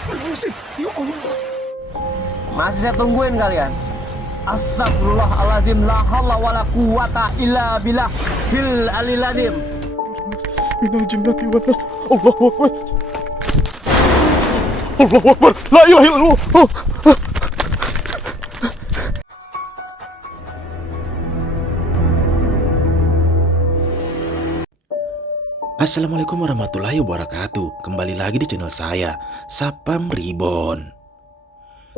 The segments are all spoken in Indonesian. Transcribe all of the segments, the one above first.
Astagfirullahaladzim. Ya Allah. Masih saya tungguin kalian. Astagfirullahaladzim. La hawla wala quwata illa billah. Bil aliladim. Minal jinnati wan nas. Allahu Akbar. Allahu Akbar. La ilaha illallah. Assalamualaikum warahmatullahi wabarakatuh. Kembali lagi di channel saya, Sapam Reborn.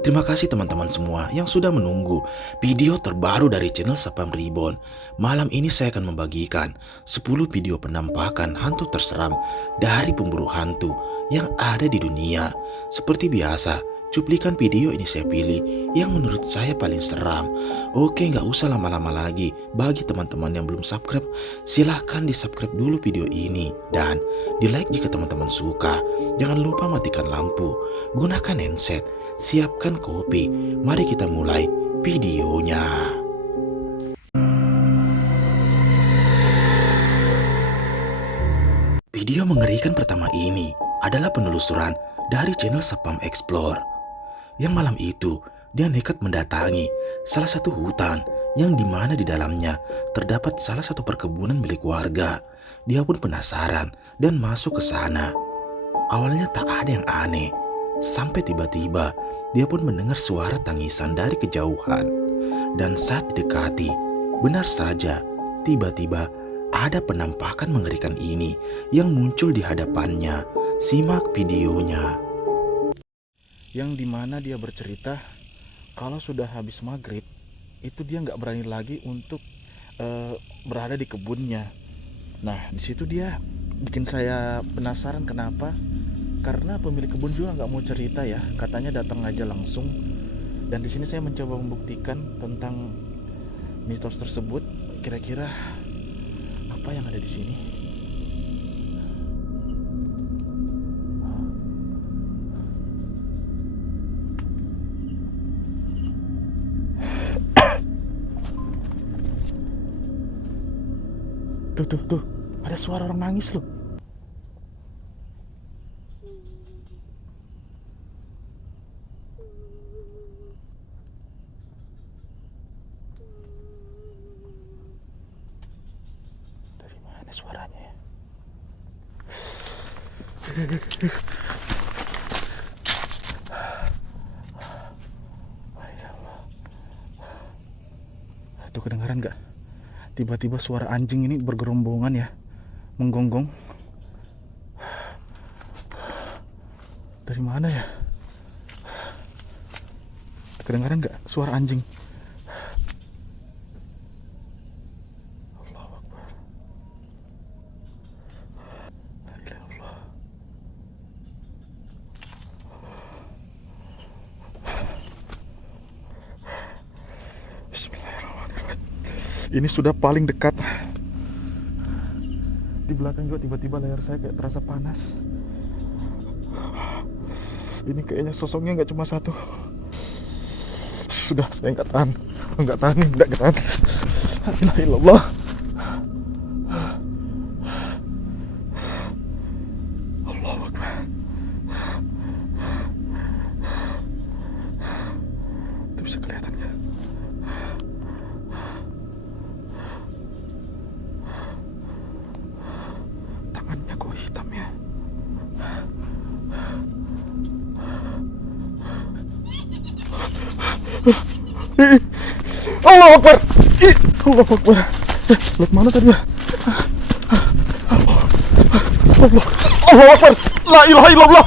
Terima kasih teman-teman semua yang sudah menunggu video terbaru dari channel Sapam Reborn. Malam ini saya akan membagikan 10 video penampakan hantu terseram dari pemburu hantu yang ada di dunia. Seperti biasa, cuplikan video ini saya pilih yang menurut saya paling seram. Oke, nggak usah lama-lama lagi. Bagi teman-teman yang belum subscribe, silahkan di subscribe dulu video ini. Dan di like jika teman-teman suka. Jangan lupa matikan lampu, gunakan handset, siapkan kopi. Mari kita mulai videonya. Video mengerikan pertama ini adalah penelusuran dari channel Sapam Explore. Yang malam itu, dia nekat mendatangi salah satu hutan yang dimana di dalamnya terdapat salah satu perkebunan milik warga. Dia pun penasaran dan masuk ke sana. Awalnya tak ada yang aneh, sampai tiba-tiba dia pun mendengar suara tangisan dari kejauhan. Dan saat didekati, benar saja, tiba-tiba ada penampakan mengerikan ini yang muncul di hadapannya. Simak videonya. Yang dimana dia bercerita kalau sudah habis maghrib itu dia nggak berani lagi untuk berada di kebunnya. Nah, di situ dia bikin saya penasaran kenapa? Karena pemilik kebun juga nggak mau cerita ya, katanya datang aja langsung. Dan di sini saya mencoba membuktikan tentang mitos tersebut. Kira-kira apa yang ada di sini? Tuh, ada suara orang nangis loh. Dari mana suaranya ya? Tuh, kedengaran nggak? Tiba-tiba suara anjing ini bergerombongan ya, menggonggong. Dari mana ya? Kedengaran nggak suara anjing? Allahu Akbar. La ilaha illallah. Bismillahirrahmanirrahim. Ini sudah paling dekat. Di belakang juga tiba-tiba leher saya kayak terasa panas. Ini kayaknya sosoknya nggak cuma satu. Sudah, saya nggak tahan ini, nggak tahan. La ilaha illallah. Allahu Akbar. Itu bisa kelihatan ya. Tangannya kok hitam ya. Allahu Akbar. Allahu Akbar. Lihat mana tadi ya? Allahu Akbar. La ilaha illallah.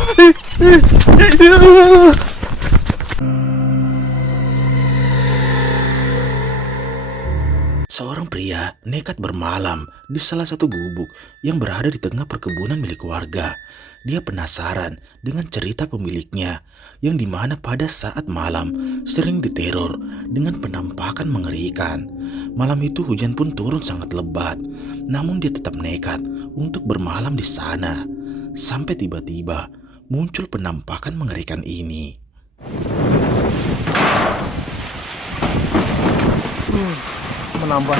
Seorang pria nekat bermalam di salah satu gubuk yang berada di tengah perkebunan milik warga. Dia penasaran dengan cerita pemiliknya yang dimana pada saat malam sering diteror dengan penampakan mengerikan. Malam itu hujan pun turun sangat lebat, namun dia tetap nekat untuk bermalam di sana. Sampai tiba-tiba muncul penampakan mengerikan ini. Menambah.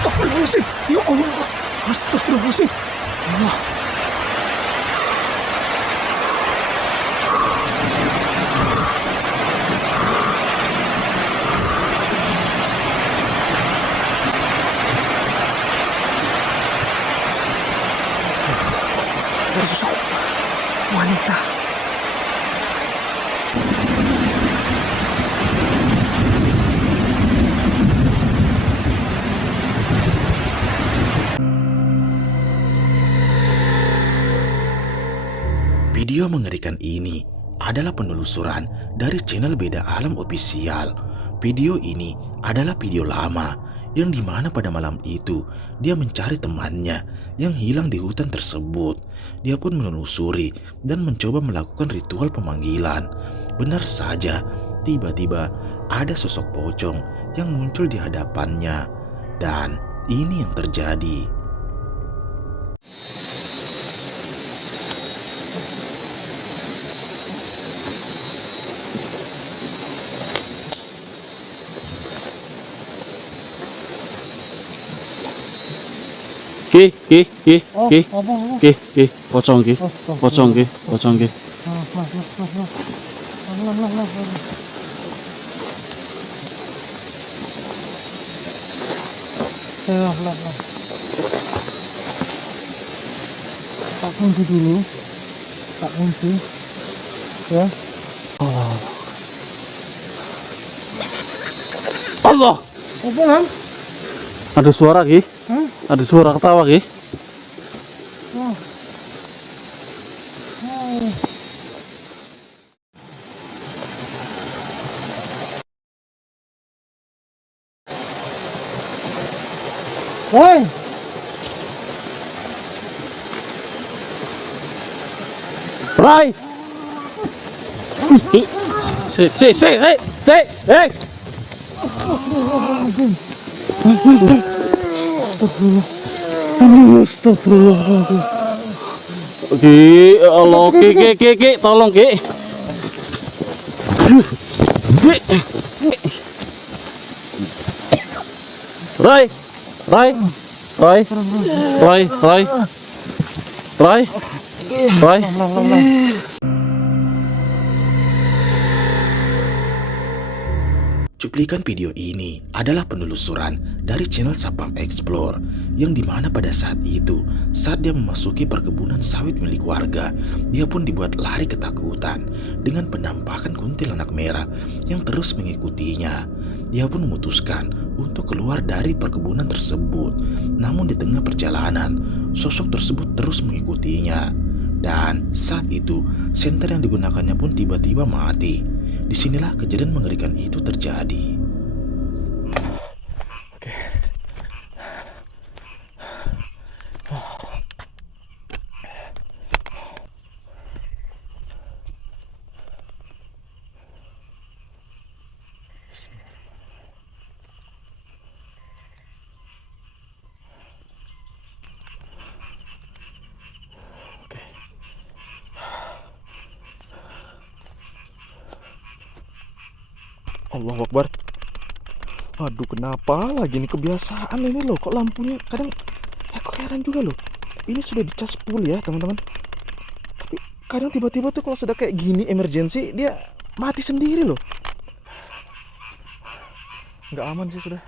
Astagfirullahaladzim. Ya Allah. Astagfirullahaladzim. Allah. Ada sosok wanita. Video mengerikan ini adalah penelusuran dari channel Beda Alam Official. Video ini adalah video lama yang dimana pada malam itu dia mencari temannya yang hilang di hutan tersebut. Dia pun menelusuri dan mencoba melakukan ritual pemanggilan. Benar saja, tiba-tiba ada sosok pocong yang muncul di hadapannya. Dan ini yang terjadi. Pocong ki. Tak kunci dulu. Tak kunci. Ya. Allah. Apa kan? Ada suara ki? Hah? Ada suara ketawa ki? Oh. Oh. Woi. Rai. Hey. Astagfirullahaladzim. Ki, Allah, ki, tolong ki. Rai. Cuplikan video ini adalah penelusuran dari channel Sapam Explore yang dimana pada saat itu, saat dia memasuki perkebunan sawit milik warga, dia pun dibuat lari ketakutan dengan penampakan kuntilanak merah yang terus mengikutinya. Dia pun memutuskan untuk keluar dari perkebunan tersebut. Namun di tengah perjalanan, sosok tersebut terus mengikutinya. Dan saat itu, senter yang digunakannya pun tiba-tiba mati. Disinilah kejadian mengerikan itu terjadi. Oke. Allahu Akbar. Waduh, kenapa lagi nih kebiasaan ini loh, kok lampunya kadang aku heran juga loh. Ini sudah dicas full ya teman-teman, tapi kadang tiba-tiba tuh kalau sudah kayak gini emergency dia mati sendiri loh. Nggak aman sih sudah.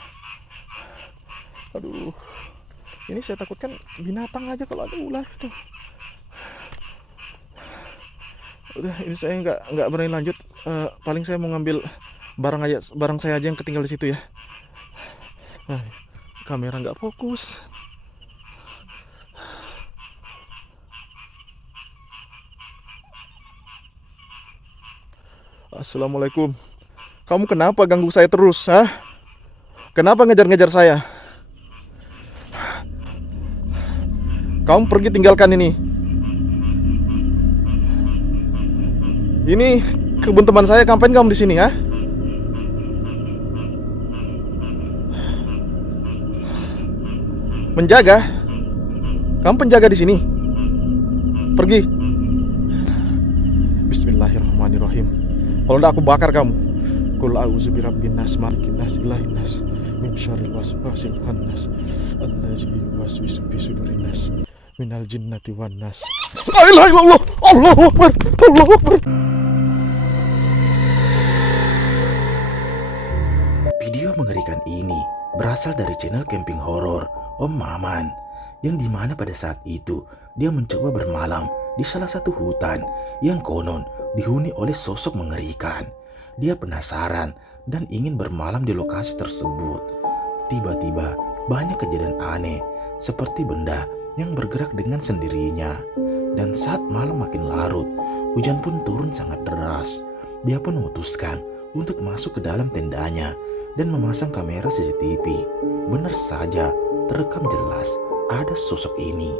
Aduh, ini saya takutkan binatang aja kalau ada ular tuh. Udah, ini saya nggak berani lanjut. Paling saya mau ngambil barang saya aja yang ketinggal di situ ya. Kamera nggak fokus. Assalamualaikum. Kamu kenapa ganggu saya terus, ha? Kenapa ngejar-ngejar saya? Kamu pergi tinggalkan ini. Ini kebun teman saya, ngapain kamu di sini, ha? Menjaga? Kamu penjaga di sini? Pergi. Bismillahirrahmanirrahim. Kalau enggak aku bakar kamu. Qul a'udzu birabbin nas, malikin nas, ilahin nas, min syarril waswasil khannas allazi yuwaswisu fi sudurin nas minal jinnati wan nas. La ilaha illallah, Allahu akbar, Allahu akbar. Video mengerikan ini berasal dari channel camping horor Om Maman, yang dimana pada saat itu dia mencoba bermalam di salah satu hutan yang konon dihuni oleh sosok mengerikan. Dia penasaran dan ingin bermalam di lokasi tersebut. Tiba-tiba banyak kejadian aneh seperti benda yang bergerak dengan sendirinya. Dan saat malam makin larut, hujan pun turun sangat deras. Dia pun memutuskan untuk masuk ke dalam tendanya dan memasang kamera CCTV. Benar saja, terekam jelas ada sosok ini.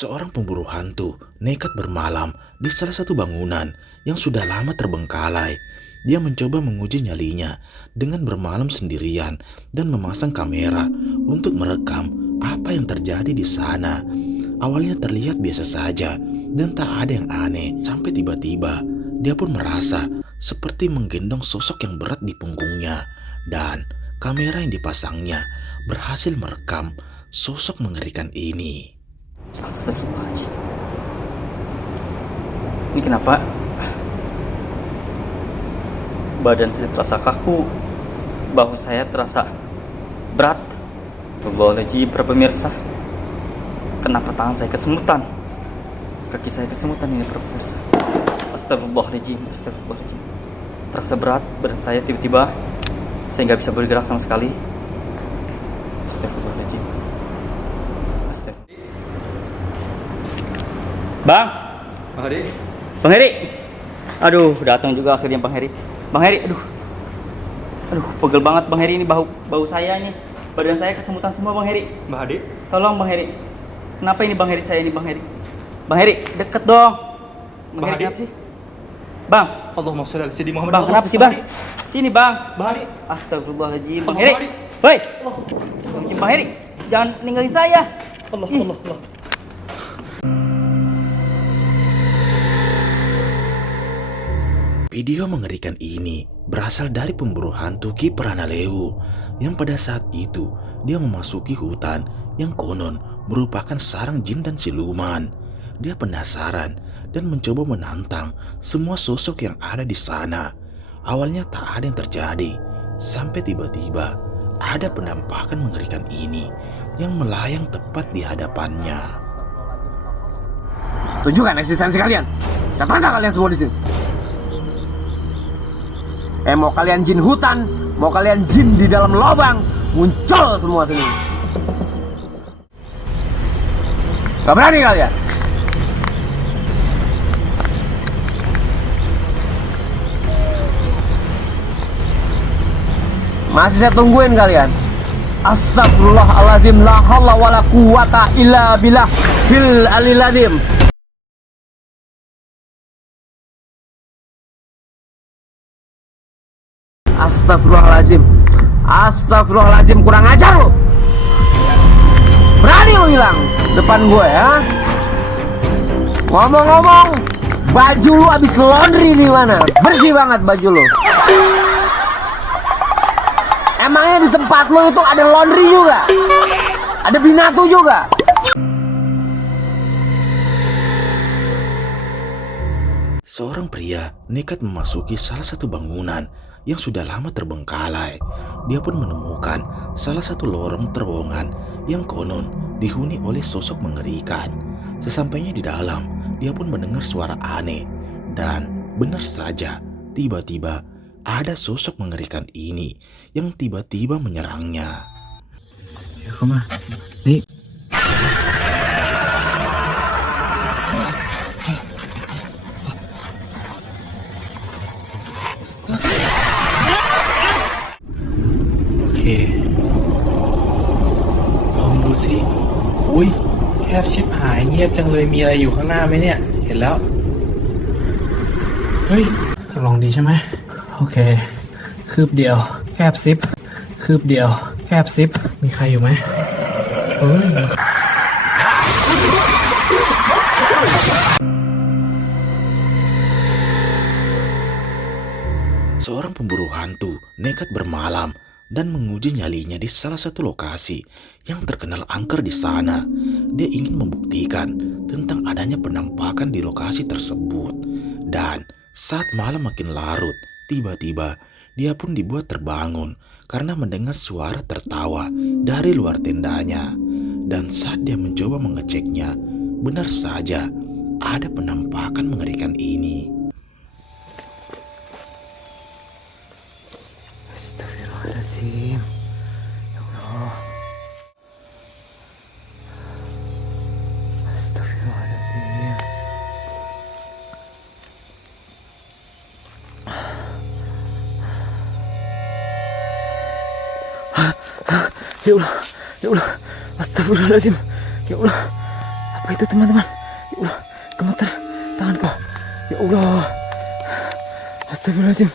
Seorang pemburu hantu nekat bermalam di salah satu bangunan yang sudah lama terbengkalai. Dia mencoba menguji nyalinya dengan bermalam sendirian dan memasang kamera untuk merekam apa yang terjadi di sana. Awalnya terlihat biasa saja dan tak ada yang aneh, sampai tiba-tiba dia pun merasa seperti menggendong sosok yang berat di punggungnya. Dan kamera yang dipasangnya berhasil merekam sosok mengerikan ini. Astagfirullahaladzim. Ini kenapa badan saya terasa kaku, bahu saya terasa berat. Astagfirullahaladzim, para pemirsa. Kenapa tangan saya kesemutan, kaki saya kesemutan ini, para pemirsa. Astagfirullahaladzim, astagfirullahaladzim. Terasa berat badan saya, tiba-tiba saya nggak bisa bergerak sama sekali. Astagfirullahaladzim. Bang Heri. Bang Heri. Aduh, datang juga akhirnya Bang Heri. Bang Heri, aduh, pegel banget Bang Heri, ini bau saya nih. Badan saya kesemutan semua Bang Heri. Mbak Hadi, Tolong Bang Heri. Kenapa ini Bang Heri saya ini Bang Heri? Bang Heri, deket dong. Bang Heri, kenapa sih? Bang. Allahumma sholli ala sayyidina Muhammad. Bang, kenapa sih Bang? Sini Bang. Mbak Hadi. Astagfirullahaladzim. Bang Heri. Hoi. Bang Heri, jangan ninggalin saya. Allah. Video mengerikan ini berasal dari pemburu hantu Ki Pranalewu yang pada saat itu dia memasuki hutan yang konon merupakan sarang jin dan siluman. Dia penasaran dan mencoba menantang semua sosok yang ada di sana. Awalnya tak ada yang terjadi, sampai tiba-tiba ada penampakan mengerikan ini yang melayang tepat di hadapannya. Tunjukkan eksistensi kalian. Saya tantang kalian semua di sini. Mau kalian jin hutan, mau kalian jin di dalam lubang, muncul semua sini. Gak berani kalian? Masih saya tungguin kalian. Astagfirullahaladzim, la haula wala quwata illa billah bil alil azim. Astagfirullahaladzim. Astagfirullahaladzim, kurang ajar lo. Berani lo hilang depan gue ya. Ngomong-ngomong, baju lu abis laundry di mana? Bersih banget baju lu. Emangnya di tempat lo itu ada laundry juga, ada binatu juga. Seorang pria nekat memasuki salah satu bangunan yang sudah lama terbengkalai. Dia pun menemukan salah satu lorong terowongan yang konon dihuni oleh sosok mengerikan. Sesampainya di dalam, dia pun mendengar suara aneh. Dan benar saja, tiba-tiba ada sosok mengerikan ini yang tiba-tiba menyerangnya.โอเคลองดูสิอุ้ยแคบชิบหายเงียบจังเลยมีอะไรอยู่ข้างหน้าไหมเนี่ยเห็นแล้วเฮ้ยลองดีใช่ไหมโอเคคืบเดียวแคบซิปคืบเดียวแคบซิปมีใครอยู่ไหมเฮ้ย Seorang pemburu hantu nekat bermalam dan menguji nyalinya di salah satu lokasi yang terkenal angker di sana. Dia ingin membuktikan tentang adanya penampakan di lokasi tersebut. Dan saat malam makin larut, tiba-tiba dia pun dibuat terbangun karena mendengar suara tertawa dari luar tendanya. Dan saat dia mencoba mengeceknya, benar saja ada penampakan mengerikan ini. Astagfirullahaladzim. Ya Allah. Astagfirullahaladzim. Ya Allah, ya Allah. Astagfirullahaladzim. Ya Allah. Apa itu teman-teman? Ya Allah, gemetar tanganku. Ya Allah. Astagfirullahaladzim.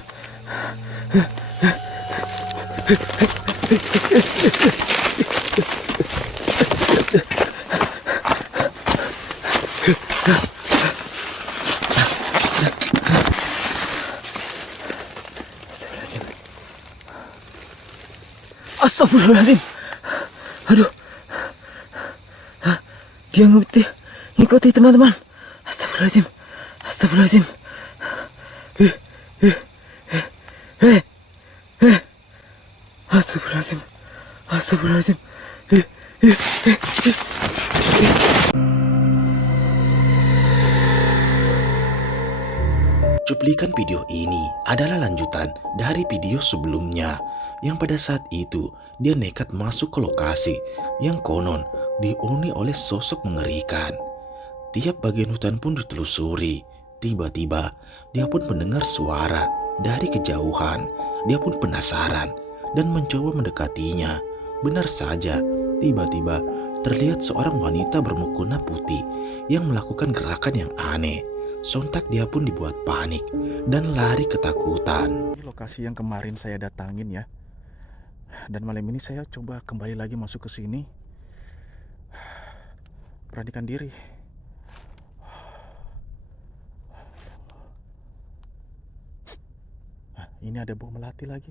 Astagfirullahaladzim. Aduh. Dia ngikuti teman-teman. Astagfirullahaladzim. Astagfirullahaladzim. Astagfirullahaladzim. Astagfirullahaladzim. Cuplikan video ini adalah lanjutan dari video sebelumnya yang pada saat itu dia nekat masuk ke lokasi yang konon dihuni oleh sosok mengerikan. Tiap bagian hutan pun ditelusuri. Tiba-tiba dia pun mendengar suara dari kejauhan. Dia pun penasaran dan mencoba mendekatinya. Benar saja, tiba-tiba terlihat seorang wanita bermukena putih yang melakukan gerakan yang aneh. Sontak dia pun dibuat panik dan lari ketakutan. Ini lokasi yang kemarin saya datangin ya. Dan malam ini saya coba kembali lagi masuk ke sini. Beranikan diri. Nah, ini ada bau melati lagi.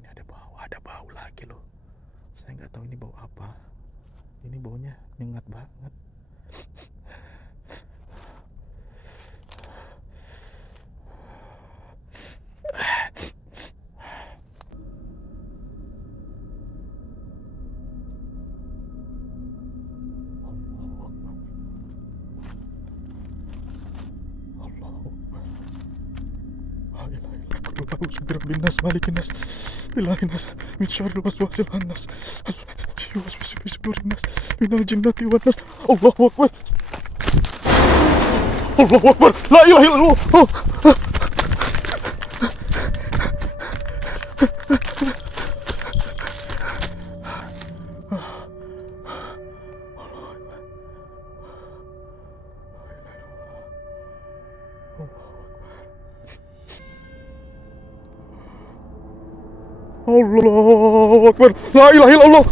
Ini ada bau lagi loh. Saya nggak tahu ini bau apa. Ini baunya nyengat banget. Binas malikinas ilahinas min syarri waswasil khannas waswasil fi sudurinas minal jinnati wan nas. Allahu akbar. Allahu akbar. La ilaha illallah. Allahu akbar. La ilaha illallah.